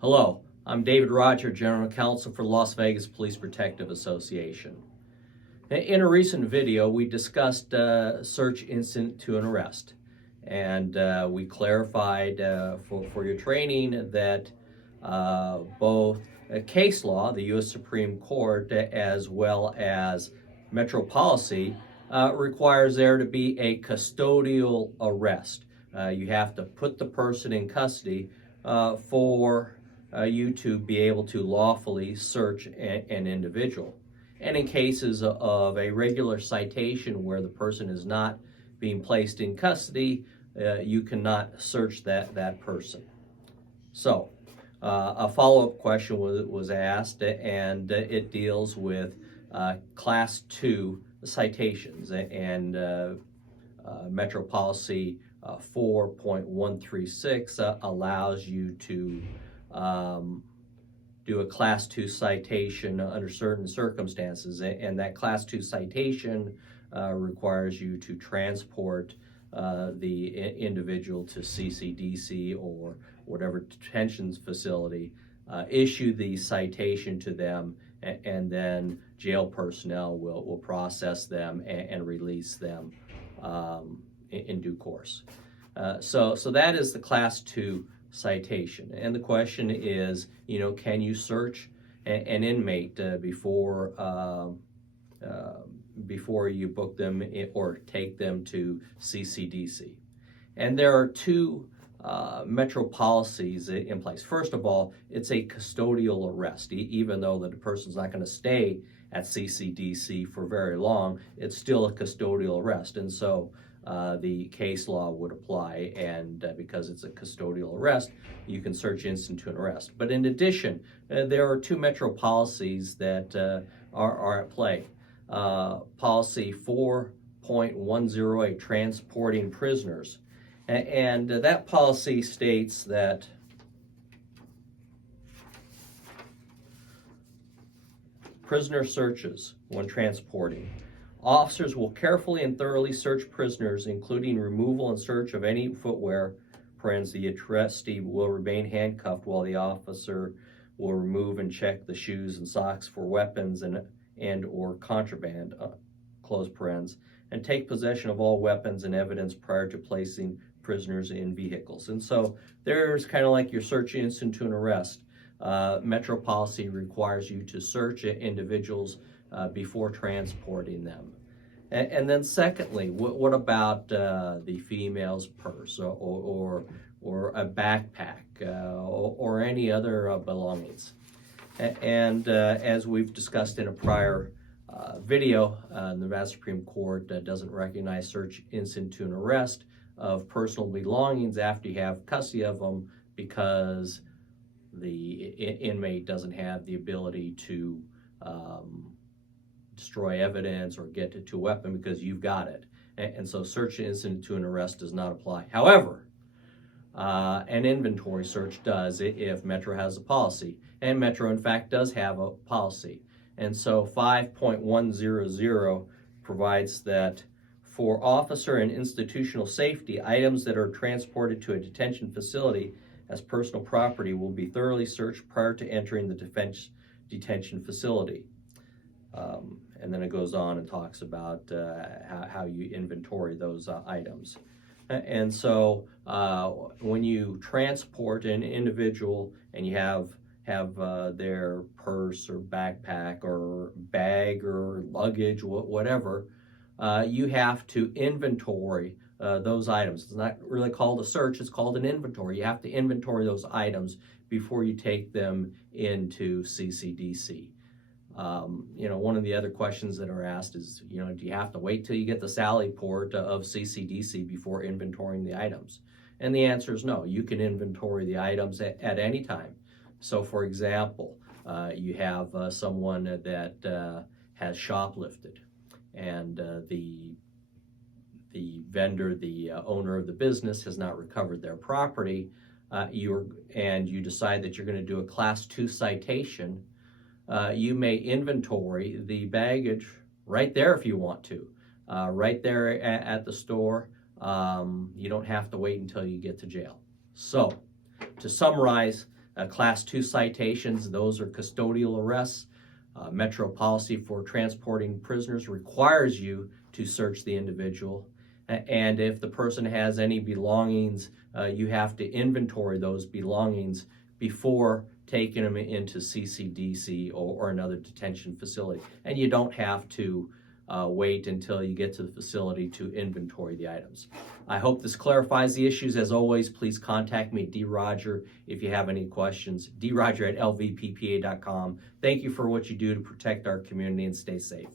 Hello, I'm David Roger, General Counsel for Las Vegas Police Protective Association. In a recent video, we discussed search incident to an arrest, and we clarified for your training that both case law, the U.S. Supreme Court, as well as Metro policy requires there to be a custodial arrest. You have to put the person in custody for you to be able to lawfully search an individual. And in cases of a regular citation where the person is not being placed in custody, you cannot search that person. So, a follow-up question was asked, and it deals with Class 2 citations, and Metro Policy 4.136 allows you to do a Class 2 citation under certain circumstances, and that Class 2 citation requires you to transport the individual to CCDC or whatever detention facility, issue the citation to them, and then jail personnel will process them and release them in due course. So that is the Class 2 citation. And the question is, can you search an inmate before you book them or take them to CCDC? And there are two Metro policies in place. First of all, it's a custodial arrest. Even though the person's not going to stay at CCDC for very long, it's still a custodial arrest. And so the case law would apply, and because it's a custodial arrest, you can search instant to an arrest. But in addition, there are two Metro policies that are at play. Policy 4.108, transporting prisoners. And that policy states that prisoner searches when transporting. Officers will carefully and thoroughly search prisoners, including removal and search of any footwear. The arrestee will remain handcuffed while the officer will remove and check the shoes and socks for weapons and or contraband, close parens, and take possession of all weapons and evidence prior to placing prisoners in vehicles. And so there's kind of like your search instant to an arrest. Metro policy requires you to search individuals before transporting them. And then secondly, what about the female's purse or a backpack or any other belongings? And as we've discussed in a prior video, the Nevada Supreme Court doesn't recognize search instant to an arrest of personal belongings after you have custody of them, because the inmate doesn't have the ability to destroy evidence or get to a weapon because you've got it. And so search instant to an arrest does not apply. However, an inventory search does if Metro has a policy. And Metro, in fact, does have a policy. And so 5.100 provides that for officer and institutional safety, items that are transported to a detention facility as personal property will be thoroughly searched prior to entering the detention facility. And then it goes on and talks about how you inventory those items. And so when you transport an individual and you have their purse or backpack or bag or luggage, whatever, you have to inventory those items. It's not really called a search, it's called an inventory. You have to inventory those items before you take them into CCDC. One of the other questions that are asked is, do you have to wait till you get the Sally port of CCDC before inventorying the items? And the answer is no. You can inventory the items at any time. So, for example, you have someone that has shoplifted, and the vendor, the owner of the business, has not recovered their property. you decide that you're going to do a Class 2 citation, you may inventory the baggage right there if you want to, right there at the store. You don't have to wait until you get to jail. So, to summarize, Class 2 citations, those are custodial arrests. Metro policy for transporting prisoners requires you to search the individual. And if the person has any belongings, you have to inventory those belongings before taking them into CCDC or another detention facility. And you don't have to wait until you get to the facility to inventory the items. I hope this clarifies the issues. As always, please contact me, DRoger, if you have any questions. DRoger@lvppa.com. Thank you for what you do to protect our community and stay safe.